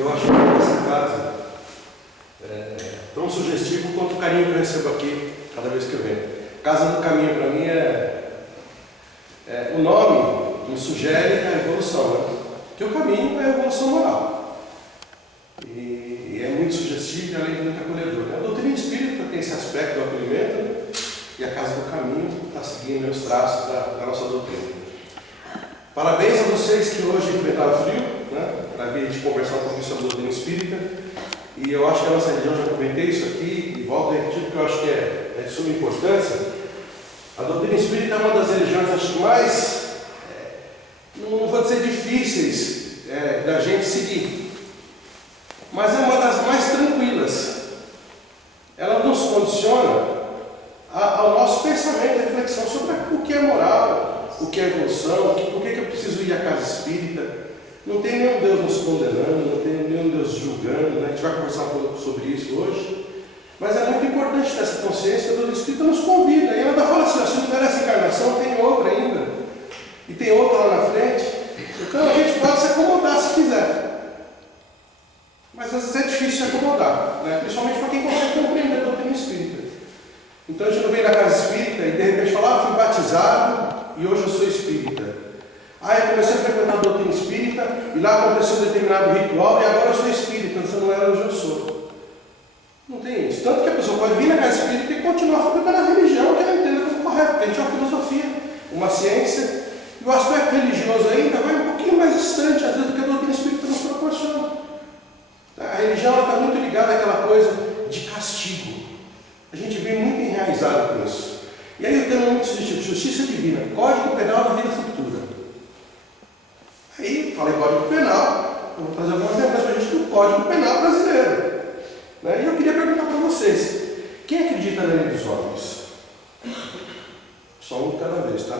Eu acho que essa casa tão sugestivo quanto o carinho que eu recebo aqui cada vez que eu venho. Casa do Caminho, para mim, o nome nos sugere a evolução, né? Porque o caminho é a evolução moral. E é muito sugestivo e além de muito acolhedor. A doutrina espírita tem esse aspecto do acolhimento, né? E a Casa do Caminho está seguindo os traços da nossa doutrina. Parabéns a vocês que hoje enfrentaram frio, né? Para vir a gente conversar um pouquinho sobre a doutrina espírita. E eu acho que a nossa religião, já comentei isso aqui, e volto a repetir porque eu acho que é de suma importância. A doutrina espírita é uma das religiões, acho que mais, não vou dizer difíceis da gente seguir, mas é uma das mais tranquilas. Ela nos condiciona ao nosso pensamento e reflexão sobre o que é moral, o que é evolução, por que eu preciso ir à casa espírita. Não tem nenhum Deus nos condenando, não tem nenhum Deus julgando, né? A gente vai conversar um pouco sobre isso hoje. Mas é muito importante ter essa consciência que a doutrina espírita nos convida. E ela ainda fala assim, se não der essa encarnação, tem outra ainda. E tem outra lá na frente. Então a gente pode se acomodar se quiser. Mas às vezes é difícil se acomodar, né? Principalmente para quem consegue compreender a doutrina espírita. Então a gente não vem na casa espírita e de repente fala, fui batizado e hoje eu sou espírita. Eu comecei a frequentar a doutrina espírita e lá aconteceu um determinado ritual e agora eu sou espírita, então não era hoje eu sou. Não tem isso. Tanto que a pessoa pode vir na casa espírita e continuar frequentando a religião que ela entenda como correto, porque a gente é uma filosofia, uma ciência, e o aspecto religioso ainda vai um pouquinho mais distante, às vezes, do que a doutrina espírita nos proporciona. A religião está muito ligada àquela coisa de castigo. A gente vem muito enraizado com isso. E aí o tema é muito sugestivo, justiça divina, Código Penal da Vida Futura. Aí, falei Código Penal, eu vou trazer algumas lembranças para a gente do Código Penal brasileiro. E eu queria perguntar para vocês, quem acredita na lei dos homens? Só um de cada vez, tá?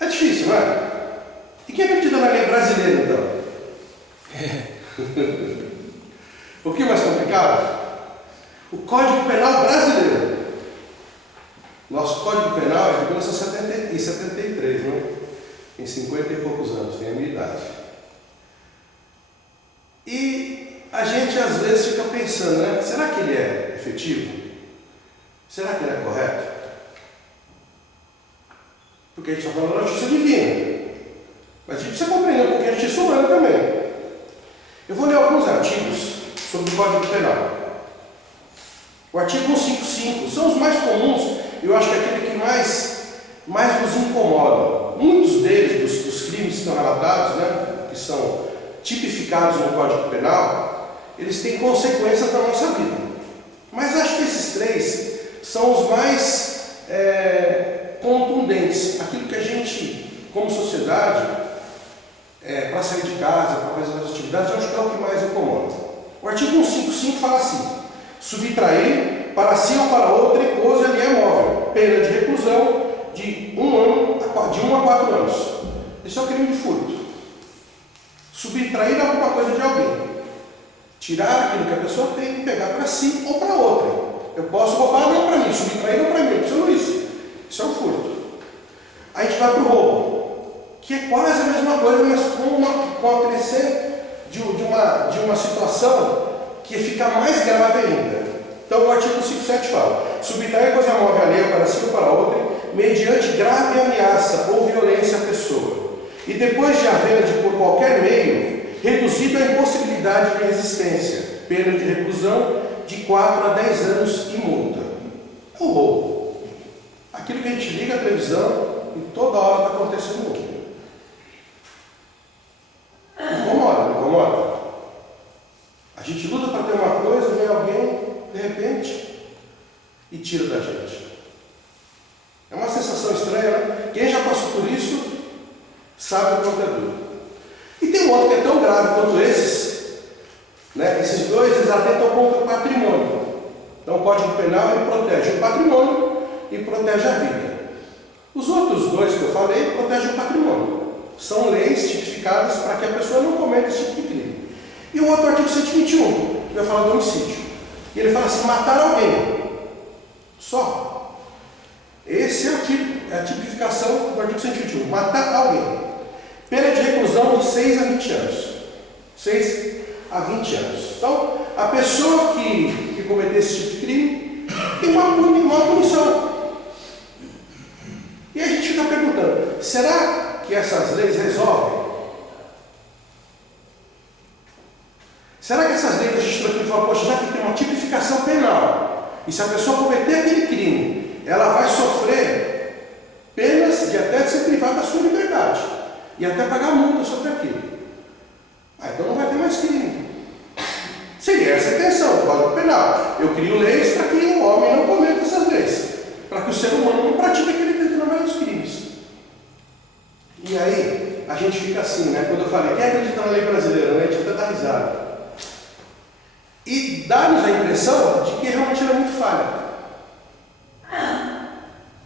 É difícil, não é? E quem acredita na lei brasileira, então? Um pouquinho mais complicado? O Código Penal brasileiro. Nosso Código Penal é de 1973, né? Tem 50 e poucos anos, tem a minha idade. E a gente às vezes fica pensando, né? Será que ele é efetivo? Será que ele é correto? Porque a gente está falando da justiça divina. Mas a gente precisa compreender um pouquinho a justiça humana também. Eu vou ler alguns artigos sobre o Código Penal. O artigo 155 são os mais comuns, eu acho que é aquele que mais nos incomoda. Muitos deles, dos crimes que estão relatados, né, que são tipificados no Código Penal, eles têm consequências na nossa vida. Mas acho que esses três são os mais contundentes. Aquilo que a gente, como sociedade, para sair de casa, para fazer as atividades, eu acho que é o que mais incomoda. O artigo 155 fala assim: subtrair para si ou para outra coisa alheia móvel, pena de reclusão de 1 a 4 anos. Esse é o crime de furto. Subtrair alguma coisa de alguém. Tirar aquilo que a pessoa tem e pegar para si ou para outra. Eu posso roubar não para mim, subtrair não para mim, isso não é isso. Isso é um furto. Aí a gente vai para o roubo, que é quase a mesma coisa, mas com a crescente de uma situação que fica mais grave ainda. Então o artigo 57 fala: subtrair coisa móvel alheia para si ou para outra, mediante grave ameaça ou violência à pessoa, e depois de havê-la por qualquer meio, reduzido à impossibilidade de resistência, pena de reclusão de 4 a 10 anos e multa. É o roubo. Aquilo que a gente liga a televisão e toda hora está acontecendo no mundo. Incomoda, não incomoda? A gente luta para ter uma coisa, vem alguém, de repente, e tira da gente. É uma sensação estranha, né? Quem já passou por isso sabe o quanto é duro. E tem um outro que é tão grave quanto esses, né? Esses dois, eles atentam contra o patrimônio. Então o Código Penal, ele protege o patrimônio e protege a vida. Os outros dois que eu falei protegem o patrimônio. São leis tipificadas para que a pessoa não cometa esse tipo de crime. E o outro artigo 121, que vai falar do homicídio. E ele fala assim: matar alguém. Só. Esse é a tipificação do artigo 121. Matar alguém. Pena de reclusão de 6 a 20 anos. 6 a 20 anos. Então, a pessoa que cometer esse tipo de crime tem uma punição. E a gente fica perguntando, será que essas leis resolvem? Será que essas leis a gente não pode falar, poxa, já que tem uma tipificação penal, e se a pessoa cometer aquele crime, ela vai sofrer penas de até ser privada da sua liberdade, e até pagar multa sobre aquilo. Então não vai ter mais crime. Seria essa a intenção do Código Penal. Eu crio leis para que o homem não cometa essas leis, para que o ser humano não pratique aquele determinados crimes. E aí, a gente fica assim, né? Quando eu falei, quem acredita na lei brasileira, né? A gente até dá risada. E dá-nos a impressão de que realmente ela é muito falha.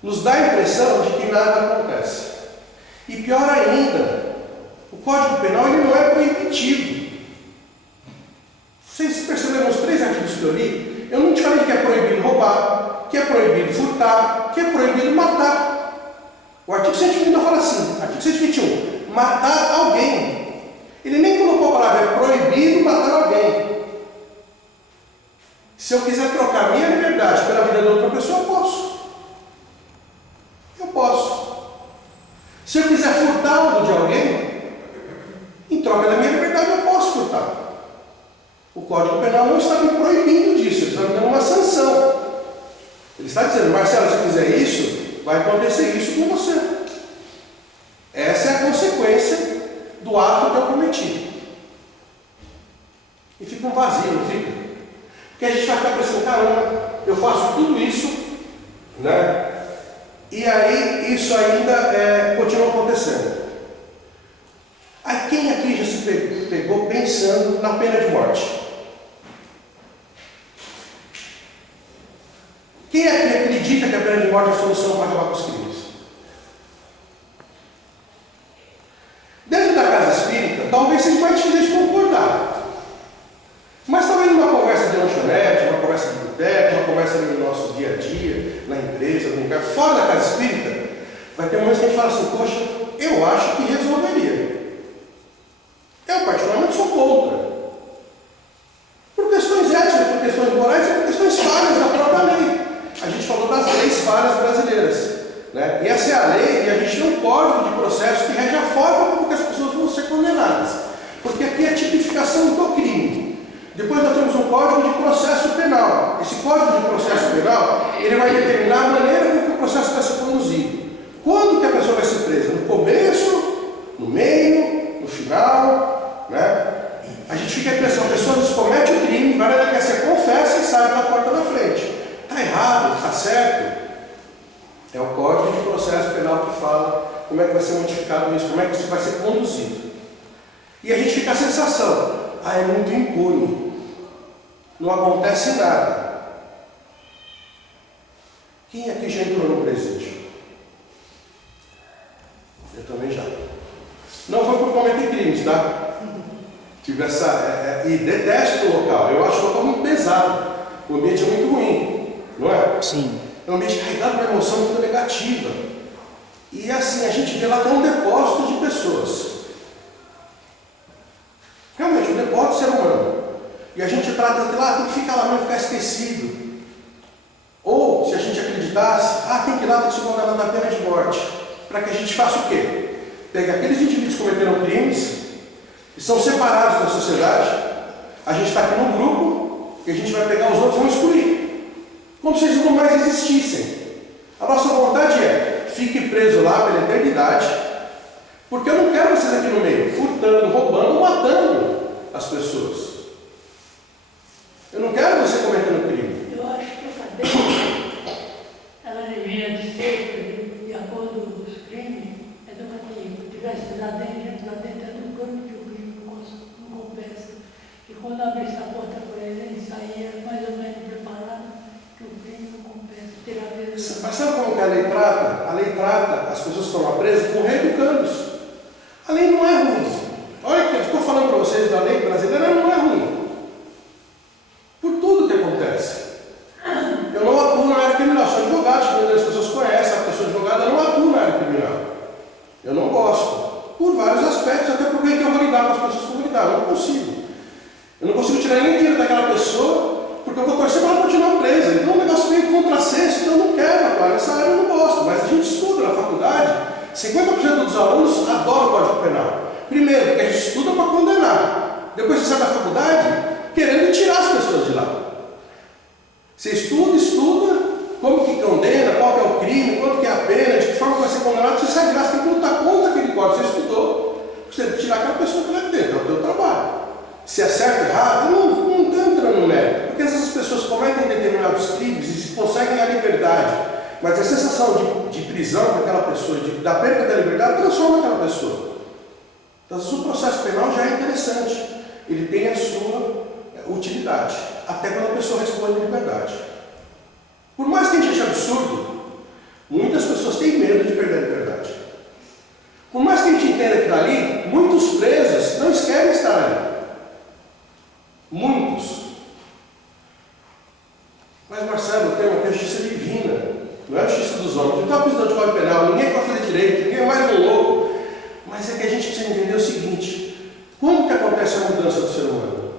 Nos dá a impressão de que nada acontece. E pior ainda, o Código Penal ele não é proibitivo. Vocês perceberam os 3 artigos que eu li? Eu não te falei que é proibido roubar, que é proibido furtar, que é proibido matar. O artigo 121 fala assim, artigo 121, matar alguém. Ele nem colocou a palavra, é proibido matar alguém. Se eu quiser trocar minha liberdade pela vida de outra pessoa, eu posso. Eu posso. Se eu quiser furtar algo de alguém, em troca da minha liberdade, eu posso furtar. O Código Penal não está me proibindo disso, ele está me dando uma sanção. Ele está dizendo, Marcelo, se fizer isso, vai acontecer isso com você. Essa é a consequência do ato que eu cometi. E fica um vazio, não fica? Porque a gente vai ficar pensando, caramba, eu faço tudo isso, né? E aí isso ainda continua acontecendo. Aí quem aqui já se pegou pensando na pena de morte? Quem aqui acredita que a pena de morte é a solução para acabar com os crimes? Dentro da casa espírita, talvez seja mais difícil de concordar. Mas talvez numa conversa de lanchonete, uma conversa de boteco, uma conversa no nosso dia a dia, na empresa, no lugar, fora da casa espírita, vai ter momentos que a gente fala assim, poxa, eu acho que resolveria. Eu particularmente sou contra. Por questões éticas, por questões morais e por questões falhas da própria lei. A gente falou das leis falhas brasileiras. Né? E essa é a lei, e a gente tem um código de processo que rege a forma como que as pessoas vão ser condenadas. Porque aqui é a tipificação do crime. Depois nós temos um código de processo penal. Esse código de processo penal, ele vai determinar a maneira como que o processo vai ser conduzido. Quando que a pessoa vai ser presa? No começo, no meio, no final, né? A gente fica a impressão, a pessoa comete o crime, vai na delegacia, confessa e sai pela porta da frente. Está errado, está certo. É o Código de Processo Penal que fala como é que vai ser modificado isso, como é que isso vai ser conduzido. E a gente fica a sensação, é muito impune, não acontece nada. Quem aqui já entrou no presídio? Eu também já. Não foi por cometer crimes, tá? Tive essa. E detesto o local. Eu acho o local muito pesado. O ambiente é muito ruim, não é? Sim. É um ambiente carregado de uma emoção muito negativa. E assim, a gente vê lá que é um depósito de pessoas. Realmente, um depósito de ser humano. E a gente trata de lá, tem que ficar lá, não ficar esquecido. Ou, se a gente acreditasse, tem que ir lá, tem que ser condenado na pena de morte. Para que a gente faça o quê? Pega aqueles indivíduos que cometeram crimes, que são separados da sociedade, a gente está aqui num grupo, e a gente vai pegar os outros e vamos excluir. Como se eles não mais existissem. A nossa vontade é, fique preso lá pela eternidade, porque eu não quero vocês aqui no meio, furtando, roubando, matando as pessoas. Eu não quero você cometendo crime. Eu acho que essa lei, ela devia ser, de acordo com os crimes, educativa. Tivesse lá dentro educando que o crime não compensa. Que quando abrisse a porta para ele saía mais ou menos preparado, que o crime não compensa. Tirar dele. Mas sabe como que a lei trata? A lei trata as pessoas que estão lá presas com reeducandos. A lei não é ruim. Olha que eu estou falando para vocês da lei brasileira, ela não é ruim. Por tudo que acontece. Eu não atuo na área criminal, sou advogado, as pessoas conhecem a pessoa advogada, eu não atuo na área criminal. Eu não gosto. Por vários aspectos, até porque eu vou tirar, eu não consigo. Eu não consigo tirar nem dinheiro daquela pessoa, porque eu vou torcer para ela continuar presa. Então o negócio meio contrassenso, então eu não quero atuar nessa área, eu não gosto. Mas a gente estuda na faculdade, 50% dos alunos adoram o Código Penal. Primeiro, porque a gente estuda para condenar. Depois você sai da faculdade querendo tirar as pessoas de lá. Você estuda, como que condena, qual que é o crime, quanto que é a pena, de que forma vai ser condenado, você sai de lá, você tem que lutar contra aquele código que você estudou, você tem que tirar aquela pessoa que lá dentro, é o teu trabalho. Se é certo ou errado, não estou entrando no mérito, porque essas pessoas cometem determinados crimes e conseguem a liberdade, mas a sensação de prisão daquela pessoa, da perda da liberdade, transforma aquela pessoa. Então, às vezes, o processo penal já é interessante, ele tem a sua utilidade, até quando a pessoa responde a liberdade. Por mais que a gente ache absurdo, muitas pessoas têm medo de perder a liberdade. Por mais que a gente entenda que dali, muitos presos não querem estar ali. Muitos. Mas Marcelo, tem uma justiça divina, não é a justiça dos homens. Não está precisando de Código Penal, ninguém pode fazer direito, ninguém é mais um louco. Mas é que a gente precisa entender o seguinte: quando que acontece a mudança do ser humano?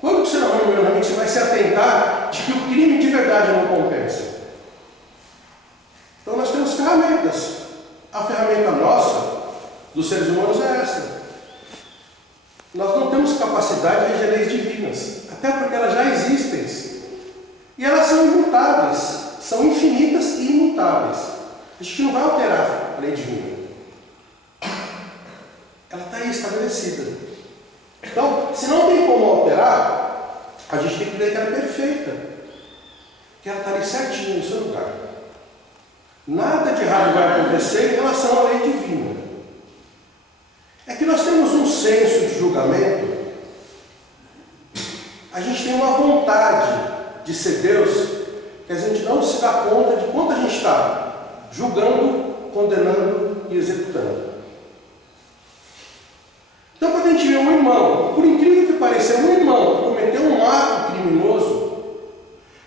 Quando que o ser humano realmente vai se atentar de que o crime de verdade não compensa? Então nós temos ferramentas. A ferramenta nossa, dos seres humanos, é essa. Nós não temos capacidade de reger leis divinas, até porque elas já existem. E elas são imutáveis, são infinitas e imutáveis. A gente não vai alterar a lei divina. Ela está aí estabelecida. Então, se não tem como alterar, a gente tem que ver que ela é perfeita, que ela está ali certinha no seu lugar. Nada de errado vai acontecer em relação à lei divina. É que nós temos um senso de julgamento, a gente tem uma vontade de ser Deus, que a gente não se dá conta de quanto a gente está julgando, condenando e executando. Então, quando a gente vê um irmão, por incrível que pareça, um irmão que cometeu um ato criminoso,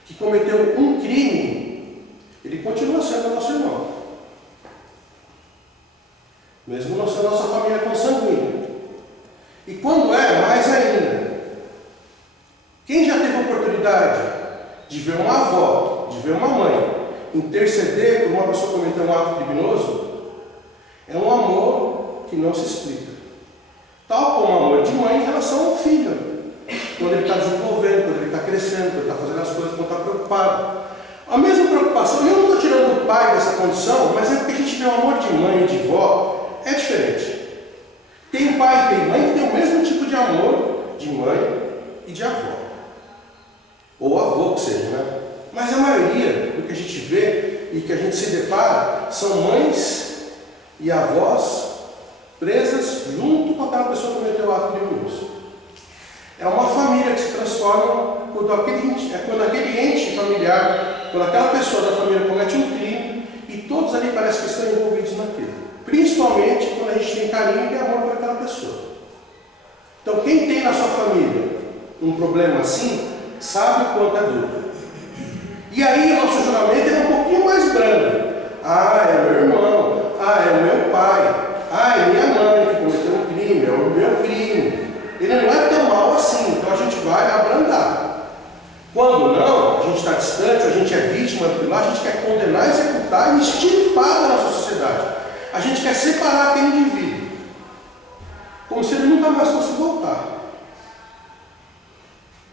que cometeu um crime, ele continua sendo nosso irmão. Mesmo não sendo nossa família consanguínea. E quando é, mais ainda. Quem já teve a oportunidade de ver uma avó, de ver uma mãe, interceder por uma pessoa cometer um ato criminoso, é um amor que não se explica. Tal como o amor de mãe em relação ao filho. Quando ele está desenvolvendo, quando ele está crescendo, quando ele está fazendo as coisas, quando está preocupado. A mesma preocupação, eu não estou tirando o pai dessa condição, mas é porque a gente vê o amor de mãe e de vó, é diferente. Tem pai e tem mãe que tem o mesmo tipo de amor de mãe e de avó. Ou avô, que seja, né? Mas a maioria do que a gente vê e que a gente se depara são mães e avós presas junto com aquela pessoa que cometeu o ato criminoso. É uma família que se transforma quando aquele ente familiar, quando aquela pessoa da família comete um crime e todos ali parecem que estão envolvidos naquilo. Principalmente quando a gente tem carinho e amor por aquela pessoa. Então, quem tem na sua família um problema assim, sabe o quanto é duro. E aí o nosso julgamento é um pouquinho mais brando. Ah, é meu irmão. Ah, é meu pai. Ah, é minha mãe que cometeu um crime. É o meu crime. Ele não é tão mal assim. Então a gente vai abrandar. Quando não, a gente está distante, a gente é vítima daquilo lá, a gente quer condenar, executar e extirpar da nossa sociedade. A gente quer separar aquele indivíduo. Como se ele nunca mais fosse voltar.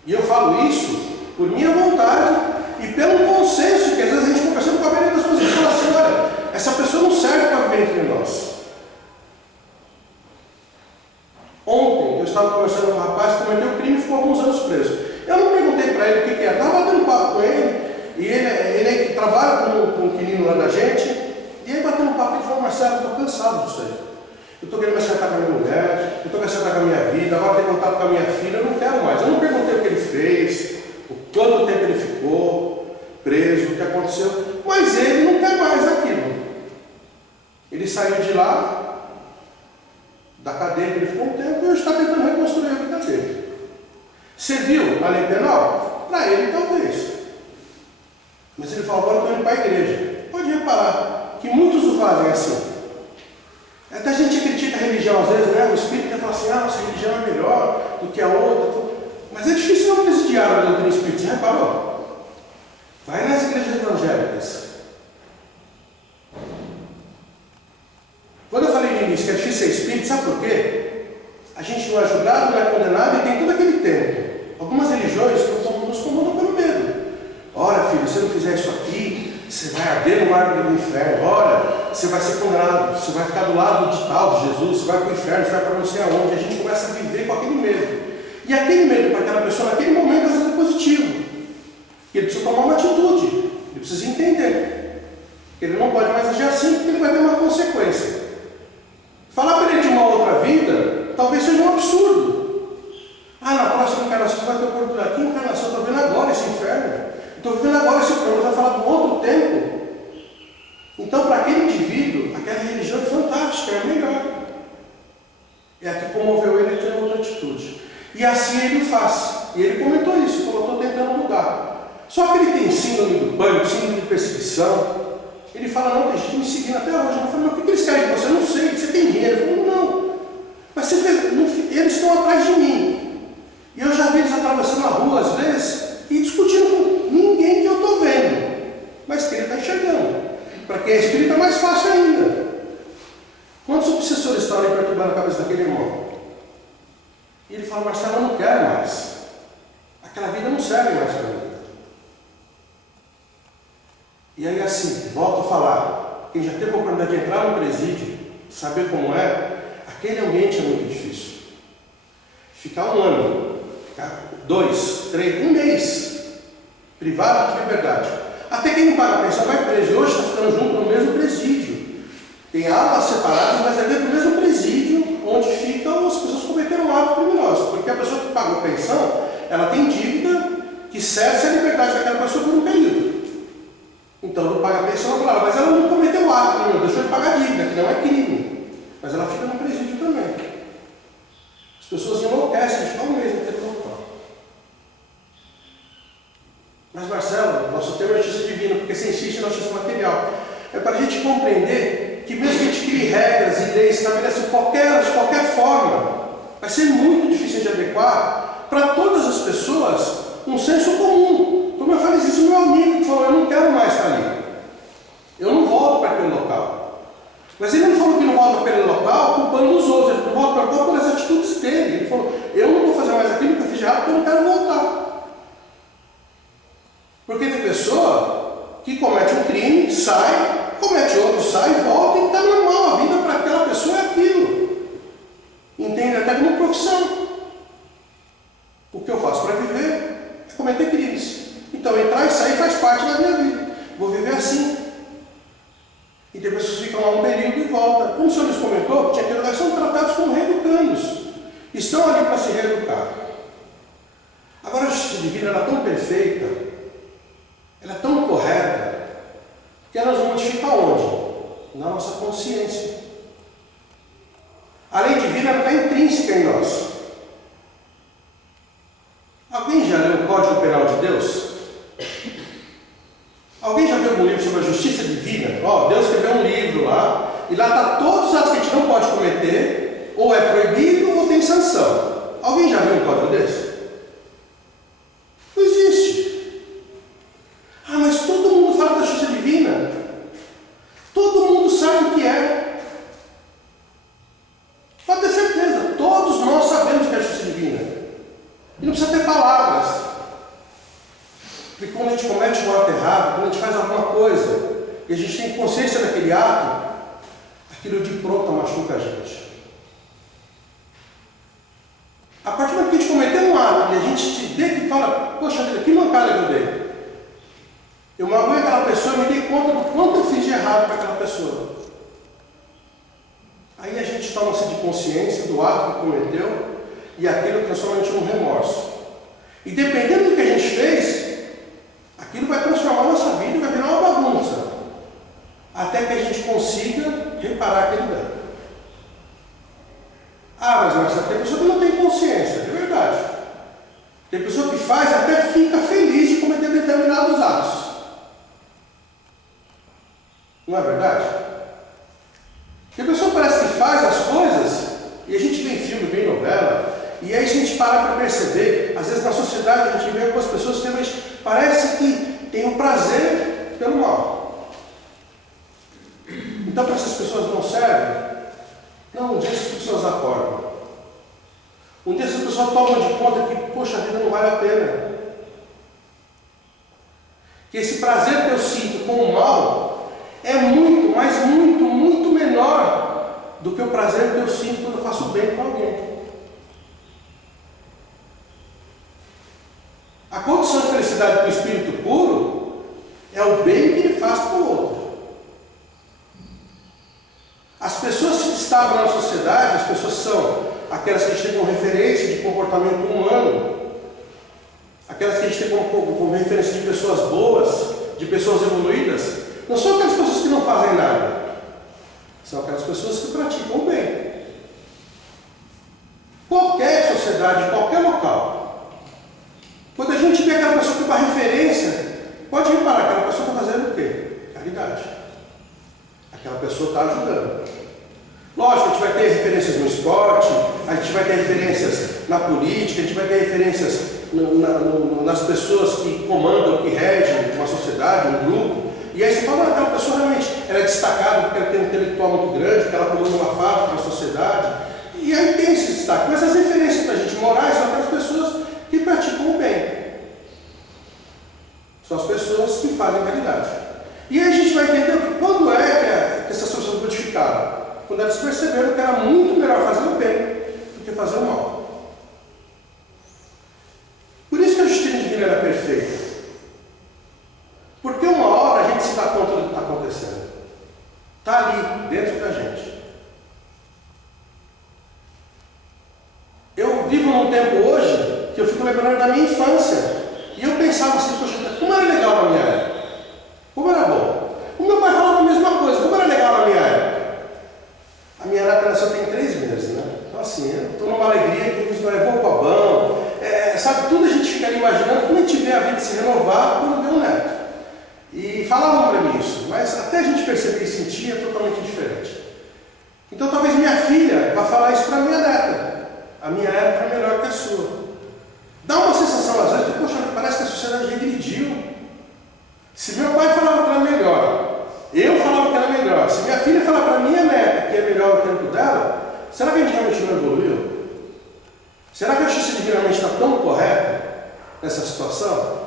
E eu falo isso por minha vontade e pelo consenso que às vezes a gente conversando com a maioria das pessoas e fala assim: olha, essa pessoa não serve para viver entre nós. Ontem eu estava conversando com um rapaz que cometeu crime e ficou alguns anos preso. Eu não perguntei para ele o que era, estava batendo papo com ele, e ele trabalha com um querido lá da gente, e aí batendo papo ele falou: Marcelo, eu estou cansado disso aí. Eu estou querendo me acertar com a minha mulher, eu estou querendo me acertar com a minha vida, agora ter contato com a minha filha, eu não quero mais. Eu não perguntei o que ele fez, o quanto tempo ele ficou preso, o que aconteceu, mas ele não quer mais aquilo. Ele saiu de lá, da cadeia que ele ficou um tempo, e hoje está tentando reconstruir a vida dele. Você viu a lei penal? Para ele, talvez. Mas ele falou: agora eu estou indo para a igreja. Pode reparar que muitos o fazem assim. Até a gente critica a religião às vezes, né? O espírito fala assim: religião é melhor do que a outra. Mas é difícil não presidiar a doutrina espírita. Já reparou? Vai nas igrejas evangélicas. Quando eu falei no início que é difícil ser espírita, sabe por quê? A gente não é julgado, não é condenado e tem todo aquele tempo. Algumas religiões nos comandam pelo medo. Olha, filho, se você não fizer isso aqui, você vai arder no mar do inferno. Olha, você vai ser condenado, você vai ficar do lado de tal de Jesus, você vai para o inferno, você vai para não sei aonde. A gente começa a viver com aquele medo. E aquele medo para aquela pessoa, naquele momento, às vezes é positivo. E ele precisa tomar uma atitude, ele precisa entender. Ele não pode mais agir assim, porque ele vai ter uma consequência. Falar para ele de uma outra vida, talvez seja um absurdo. Ah, na próxima encarnação você vai ter oportunidade. Que encarnação? Eu estou vendo agora esse inferno. Estou vivendo agora esse problema, vai falar de um outro tempo. Então, para aquele indivíduo, aquela religião é fantástica, é a melhor. É a que comoveu ele a ter outra atitude. E assim ele o faz. E ele comentou isso, falou, estou tentando mudar. Só que ele tem síndrome do pânico, síndrome de perseguição. Ele fala, não, tem gente me seguindo até hoje. Eu falo, mas o que eles querem de você? Eu não sei, você tem dinheiro. Eu falo, não. Mas você fez, não, eles estão atrás de mim. E eu já vi eles atravessando a rua, às vezes, e discutindo com ninguém que eu estou vendo. Mas que ele está enxergando. Para quem é espírita é mais fácil ainda. Quantos obsessores estão ali perturbando a cabeça daquele irmão? E ele fala, Marcelo, eu não quero mais. Aquela vida não serve mais para mim. E aí assim, volto a falar, quem já teve a oportunidade de entrar no presídio, saber como é, aquele ambiente é muito difícil. Ficar um ano, ficar 2, 3, um mês, privado de liberdade. Até quem não paga a pensão vai preso. E hoje está ficando junto no mesmo presídio. Tem alas separadas, mas é dentro do mesmo presídio onde ficam as pessoas que cometeram atos criminosos. Porque a pessoa que pagou pensão, ela tem dívida que cessa a liberdade daquela pessoa por um período. Então não paga a pensão para ela, mas ela não cometeu ato criminoso, deixou de pagar a dívida, que não é crime. Mas ela fica no presídio também. As pessoas enlouquecem de ficar um mês naquele local. Mas Marcelo, nosso tema é justiça divina, porque você insiste na justiça material. É para a gente compreender que mesmo que a gente crie regras e leis, estabeleça de qualquer forma, vai ser muito difícil de adequar para todas as pessoas um senso comum. Como eu falei, isso meu amigo que falou, eu não quero mais estar ali. Eu não volto para aquele local. Mas ele não falou que não volta para aquele local culpando os outros, ele não volta para o local pelas atitudes dele. Ele falou, eu não vou fazer mais aquilo que eu fiz de errado porque eu não quero voltar. Porque tem pessoa que comete um crime, sai, comete outro, sai, volta e está normal. A vida para aquela pessoa é aquilo. Entende até como profissão. O que eu faço para viver é cometer crimes. Então entrar e sair faz parte da minha vida. Vou viver assim. E depois vocês ficam lá um período e voltam. Como o senhor nos comentou, que tinha aquele lugar, são tratados como reeducandos. Estão ali para se reeducar. Agora a justiça divina ela é tão perfeita, ela é tão correta, que ela nos modifica onde? Na nossa consciência. A lei divina ela está intrínseca em nós. Alguém já leu o Código Penal de Deus? Alguém já viu algum livro sobre a justiça divina? Deus escreveu um livro lá, e lá está todos os atos que a gente não pode cometer, ou é proibido ou tem sanção. Alguém já viu um código desse? Não existe. Ah, mas todo mundo fala da justiça divina. Todo mundo sabe o que é. Pode ter certeza, todos nós sabemos o que é a justiça divina. E não precisa ter palavras. Porque quando a gente comete um ato errado, quando a gente faz alguma coisa, e a gente tem consciência daquele ato, aquilo de pronto machuca a gente. A partir do momento que a gente cometeu um ato e a gente se deita e fala, poxa vida, que mancada que eu dei. Eu magoei aquela pessoa e me dei conta do quanto eu fiz de errado para aquela pessoa. Aí a gente toma-se de consciência do ato que cometeu e aquilo transforma a gente num remorso. E dependendo do que a gente fez, aquilo vai transformar a nossa vida e vai virar uma bagunça. Até que a gente consiga reparar aquele dano. Ah, mas Marcelo, tem pessoa que não tem consciência, é verdade. Tem pessoa que faz até fica feliz de cometer determinados atos. Não é verdade? Tem pessoa que parece que faz as coisas, e a gente vê em filme, vê em novela, para para perceber, às vezes na sociedade a gente vê algumas pessoas que realmente parece que tem um prazer pelo mal. Então, para essas pessoas não servem? Não, um dia essas pessoas acordam. Um dia essas pessoas tomam de conta que, poxa, a vida não vale a pena. Que esse prazer que eu sinto com o mal é muito, mas muito, muito menor do que o prazer que eu sinto quando eu faço bem com alguém. A condição de felicidade do espírito puro é o bem que ele faz para o outro. As pessoas que estavam na sociedade, as pessoas são aquelas que a gente tem como referência de comportamento humano, aquelas que a gente tem como referência de pessoas boas, de pessoas evoluídas, não são aquelas pessoas que não fazem nada, são aquelas pessoas que praticam o bem. Qualquer sociedade, qualquer local, quando a gente vê aquela pessoa que uma referência, pode reparar, aquela pessoa está fazendo o quê? Caridade. Aquela pessoa está ajudando. Lógico, a gente vai ter referências no esporte, a gente vai ter referências na política, a gente vai ter referências nas pessoas que comandam, que regem uma sociedade, um grupo. E aí você fala, aquela pessoa realmente ela é destacada porque ela tem um intelectual muito grande, porque ela comanda uma fábrica, uma sociedade. E aí tem esse destaque. Mas as referências para a gente morais são aquelas pessoas que praticam o bem. São as pessoas que fazem caridade. E aí a gente vai entender que quando é que essas pessoas modificaram? Quando elas perceberam que era muito melhor fazer o bem do que fazer o mal. Por isso que a justiça divina era perfeita. Porque uma hora a gente se dá conta do que está acontecendo. Está ali, dentro da gente. Eu vivo num tempo hoje que eu fico lembrando da minha infância. E eu pensava assim, poxa, como era legal na minha época? Como era bom? O meu pai falava a mesma coisa, como era legal na minha época? A minha neta só tem 3 meses, né? Então assim, eu estou numa alegria que eles vão para o pão, sabe, tudo a gente fica ali imaginando como a gente vê a vida se renovar quando vê um neto. E falavam para mim isso, mas até a gente perceber e sentir é totalmente diferente. Então talvez minha filha vá falar isso para a minha neta. A minha época é melhor que a sua. Dá uma sensação às vezes de, poxa, parece que a sociedade regrediu. Se meu pai falava que era melhor, eu falava que era melhor, se minha filha falar para minha neta que é melhor o tempo dela, será que a gente realmente não evoluiu? Será que a justiça divina realmente está tão correta nessa situação?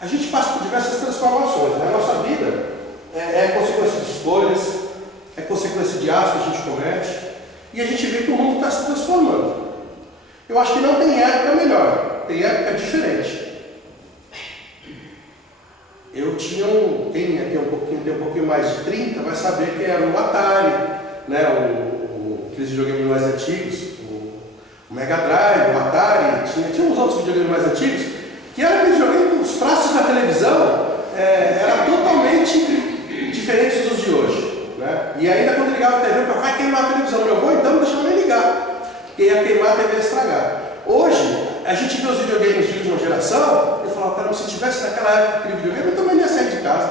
A gente passa por diversas transformações, né? A nossa vida é consequência de escolhas, é consequência de atos que a gente comete, e a gente vê que o mundo está se transformando. Eu acho que não tem época melhor, tem época diferente. Eu tinha quem aqui tem um pouquinho mais de 30 vai saber que era o Atari, né? Aqueles videogames mais antigos, o Mega Drive, o Atari, tinha uns outros videogames mais antigos, que eram aqueles videogames, os traços da televisão eram totalmente diferentes dos de hoje, né? E ainda quando ligava a TV, vai queimar a televisão, meu avô então não deixava nem ligar, porque ia queimar a TV e estragar. Hoje, a gente vê os videogames de última geração, eu falava, cara, se tivesse naquela época aquele videogame, eu também ia sair de casa.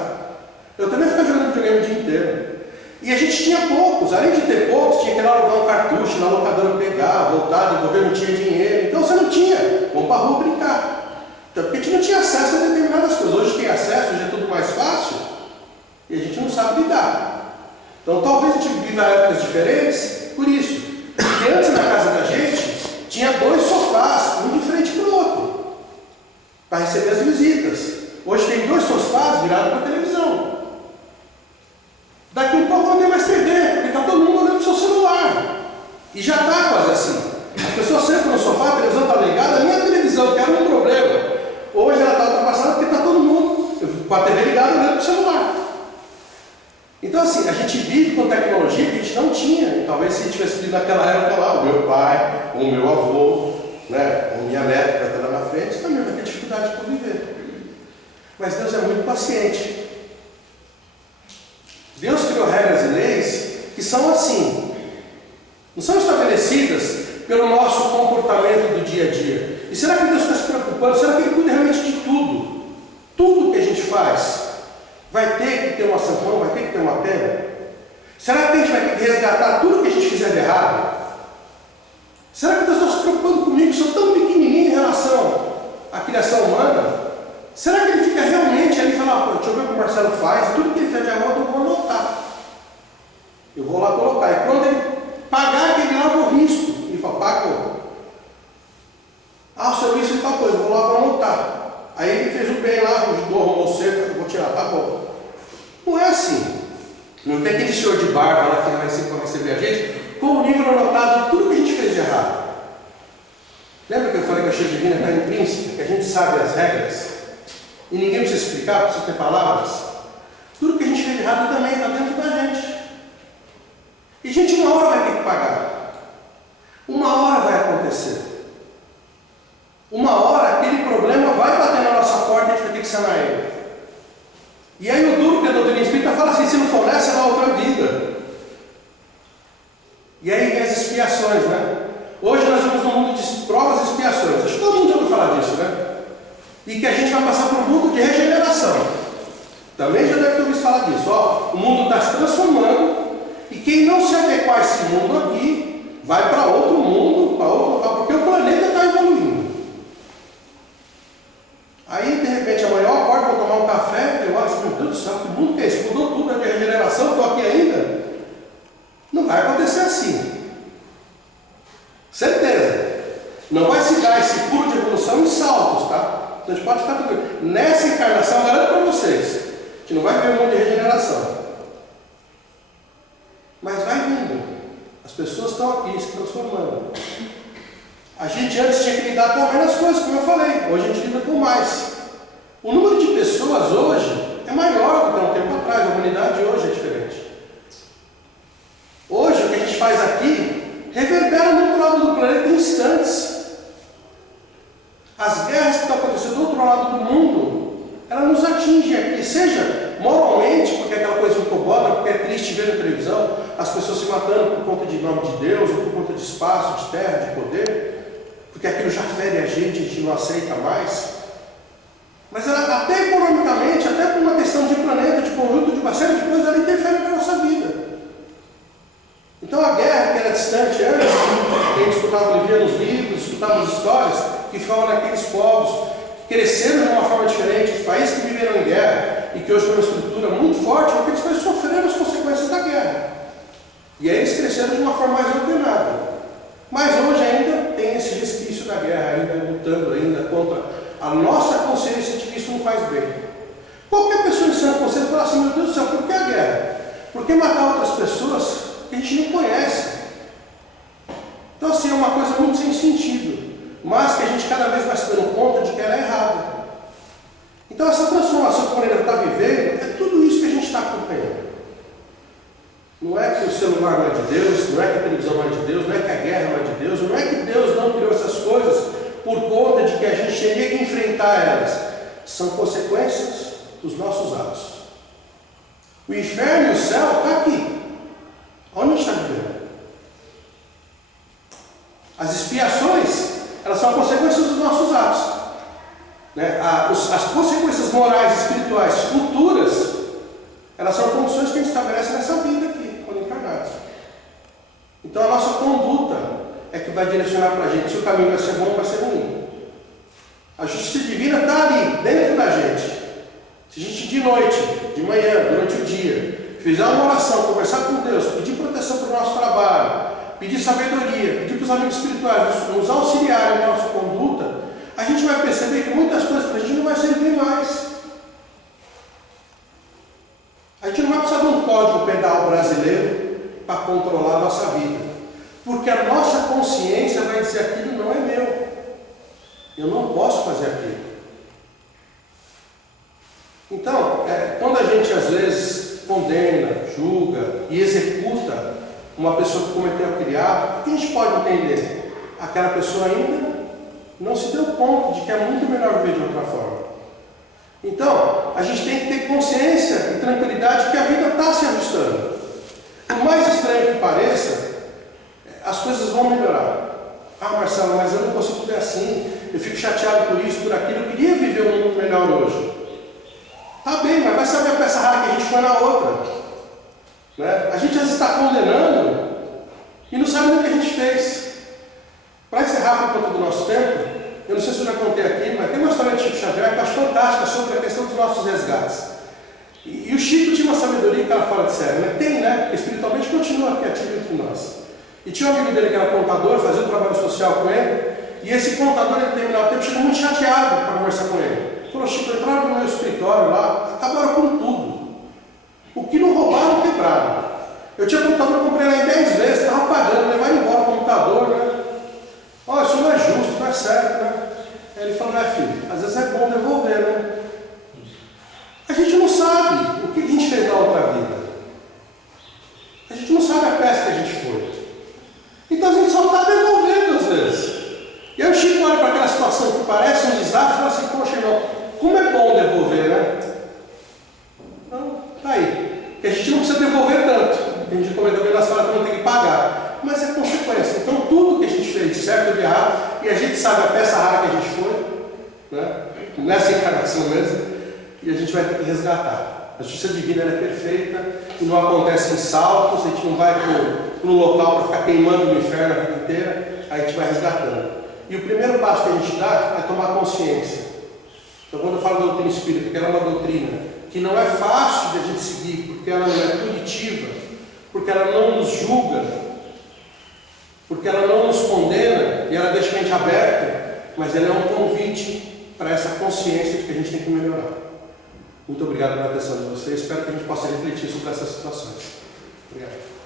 Eu também ia ficar jogando videogame o dia inteiro. E a gente tinha poucos, além de ter poucos, tinha que ir lá alugar um cartucho, na locadora pegar, voltar, devolver, não tinha dinheiro. Então você não tinha, vamos para a rua brincar. Então, porque a gente não tinha acesso a determinadas coisas. Hoje tem acesso, hoje é tudo mais fácil, e a gente não sabe lidar. Então talvez a gente viva épocas diferentes por isso. Porque antes na casa da gente, tinha 2 sofás, um de frente para o outro, para receber as visitas. Hoje tem 2 sofás virados para a televisão. Daqui um pouco não tem mais TV, porque está todo mundo olhando o seu celular. E já está quase assim. As pessoas sentam no sofá, a televisão está ligada, a minha televisão, que era um problema. Hoje ela está ultrapassada porque está todo mundo com a TV ligada olhando para o celular. Então assim, a gente vive com tecnologia que a gente não tinha. E talvez se tivesse vivido naquela época lá, o meu pai, o meu avô, né, a minha neta que vai estar lá na frente, também vai ter dificuldade para viver. Mas Deus é muito paciente. Deus criou regras e leis que são assim, não são estabelecidas pelo nosso comportamento do dia a dia. E será que Deus está se preocupando? Será que Ele cuida realmente de tudo? Tudo que a gente faz vai ter que ter uma sanção, vai ter que ter uma pena? Será que a gente vai ter que resgatar tudo que a gente fizer de errado? Será que Deus está se preocupando comigo? Sou tão de barba lá que vai receber a gente, com o livro anotado de tudo que a gente fez de errado. Lembra que eu falei que a cheia divina está intrínseca, que a gente sabe as regras? E ninguém precisa explicar, precisa ter palavras? Tudo que a gente fez de errado também está dentro da gente. E gente, uma hora vai ter que pagar. Uma hora vai acontecer. Uma hora aquele problema vai bater na nossa porta e a gente vai ter que sanar ele. E aí o duro que a doutrina espírita fala assim, se não for nessa, é na outra vida. E aí vem as expiações, né? Hoje nós vamos num mundo de provas e expiações. Acho que todo mundo já ouviu falar disso, né? E que a gente vai passar por um mundo de regeneração. Também já deve ter ouvido falar disso. Ó, o mundo está se transformando e quem não se adequar a esse mundo aqui vai para outro mundo, para outro local, porque o planeta está evoluindo. Aí, de repente, amanhã eu acordo, vou tomar um café, eu olho assim, meu Deus do céu, que mundo que é esse? Mudou tudo, é de regeneração, estou aqui ainda. Não vai acontecer assim. Certeza. Não vai se dar esse pulo de evolução em saltos, tá? Então a gente pode ficar tranquilo. Nessa encarnação, garanto para vocês, a gente não vai ver um monte de regeneração. Mas vai vindo. As pessoas estão aqui se transformando. A gente antes tinha que lidar com menos coisas, como eu falei. Hoje a gente lida com mais. O número de pessoas hoje é maior do que há um tempo atrás. A humanidade hoje é diferente. Hoje o que a gente faz aqui reverbera no outro lado do planeta em instantes. As guerras que estão acontecendo do outro lado do mundo, elas nos atingem aqui, seja moralmente, porque aquela coisa incomoda, porque é triste ver na televisão as pessoas se matando por conta de nome de Deus, ou por conta de espaço, de terra, de poder, porque aquilo já fere a gente não aceita mais. Mas ela, até economicamente, até por uma questão de planeta, de conjunto, de uma série de coisas, ela interfere na nossa vida. Então a guerra, que era distante antes, a gente escutava, via nos livros, escutava as histórias que falam daqueles povos que cresceram de uma forma diferente, os países que viveram em guerra e que hoje têm uma estrutura muito forte, porque eles países sofreram as consequências da guerra. E aí eles cresceram de uma forma mais ordenada. Mas hoje ainda tem esse resquício da guerra, ainda lutando ainda contra a nossa consciência de que isso não faz bem. Qualquer pessoa em sã consciência fala assim, meu Deus do céu, por que a guerra? Por que matar outras pessoas que a gente nem conhece? Então assim, é uma coisa muito sem sentido, mas que a gente cada vez vai se dando conta de que ela é errada. Então essa transformação que o planeta está vivendo, é tudo isso que a gente está acompanhando. Não é que o celular não é de Deus, não é que a televisão não é de Deus, não é que a guerra não é de Deus, não é que Deus não criou essas coisas por conta de que a gente teria que enfrentar elas. São consequências dos nossos atos. O inferno e o céu estão aqui. Onde a gente está vivendo? As expiações, elas são consequências dos nossos atos. Né? As consequências morais e espirituais futuras, elas são condições que a gente estabelece nessa vida aqui, quando encarnados. Então a nossa conduta é que vai direcionar para a gente se o caminho vai ser bom ou vai ser ruim. A justiça divina está ali, dentro da gente. Se a gente de noite, de manhã, durante o dia, fizer uma oração, conversar com Deus, pedir proteção para o nosso trabalho, pedir sabedoria, pedir para os amigos espirituais nos auxiliarem na nossa conduta, a gente vai perceber que muitas coisas para a gente não vai servir mais. A gente não vai precisar de um código penal brasileiro para controlar a nossa vida. Porque a nossa consciência vai dizer aquilo não é meu. Eu não posso fazer aquilo. Então, quando a gente às vezes condena, julga e executa uma pessoa que cometeu aquele ato, o que a gente pode entender? Aquela pessoa ainda não se deu conta de que é muito melhor viver de outra forma. Então, a gente tem que ter consciência e tranquilidade de que a vida está se ajustando. Por mais estranho que pareça, as coisas vão melhorar. Ah, Marcelo, mas eu não consigo viver assim, eu fico chateado por isso, por aquilo, eu queria viver um mundo melhor hoje. Tá bem, mas vai saber a peça rara que a gente foi na outra. Né? A gente às vezes está condenando e não sabe nem o que a gente fez. Para encerrar por conta do nosso tempo, eu não sei se eu já contei aqui, mas tem uma história de Chico Xavier que eu acho fantástica sobre a questão dos nossos resgates. E o Chico tinha uma sabedoria que era fora de série, né? Tem, né? Porque espiritualmente continua aqui ativo entre nós. E tinha um amigo dele que era contador, fazia um trabalho social com ele, e esse contador, em determinado tempo, chegou muito chateado para conversar com ele. Ele falou, Chico, entraram no meu escritório lá, acabaram com tudo. O que não roubaram, quebraram. Eu tinha computador, eu comprei lá em 10 vezes, estava pagando, levaram embora o computador, né? Ó, isso não é justo, não é certo, né? Aí ele falou, filho, às vezes é bom devolver, né? A gente não sabe o que a gente fez na outra vida. A gente não sabe a peça que a gente foi. Então a gente só está devolvendo às vezes. E aí o Chico olha para aquela situação que parece um desastre e fala assim, poxa, irmão, como é bom devolver, né? Então, tá aí. Porque a gente não precisa devolver tanto. A gente comentou bem na sala que não tem que pagar. Mas é consequência. Então tudo que a gente fez, certo ou de errado, e a gente sabe a peça rara que a gente foi, né? Nessa encarnação mesmo, e a gente vai ter que resgatar. A justiça divina é perfeita e não acontece em saltos, a gente não vai para um local para ficar queimando no inferno a vida inteira, a gente vai resgatando. E o primeiro passo que a gente dá é tomar consciência. Então, quando eu falo da doutrina espírita, que ela é uma doutrina que não é fácil de a gente seguir, porque ela não é punitiva, porque ela não nos julga, porque ela não nos condena, e ela deixa a mente aberta, mas ela é um convite para essa consciência de que a gente tem que melhorar. Muito obrigado pela atenção de vocês. Espero que a gente possa refletir sobre essas situações. Obrigado.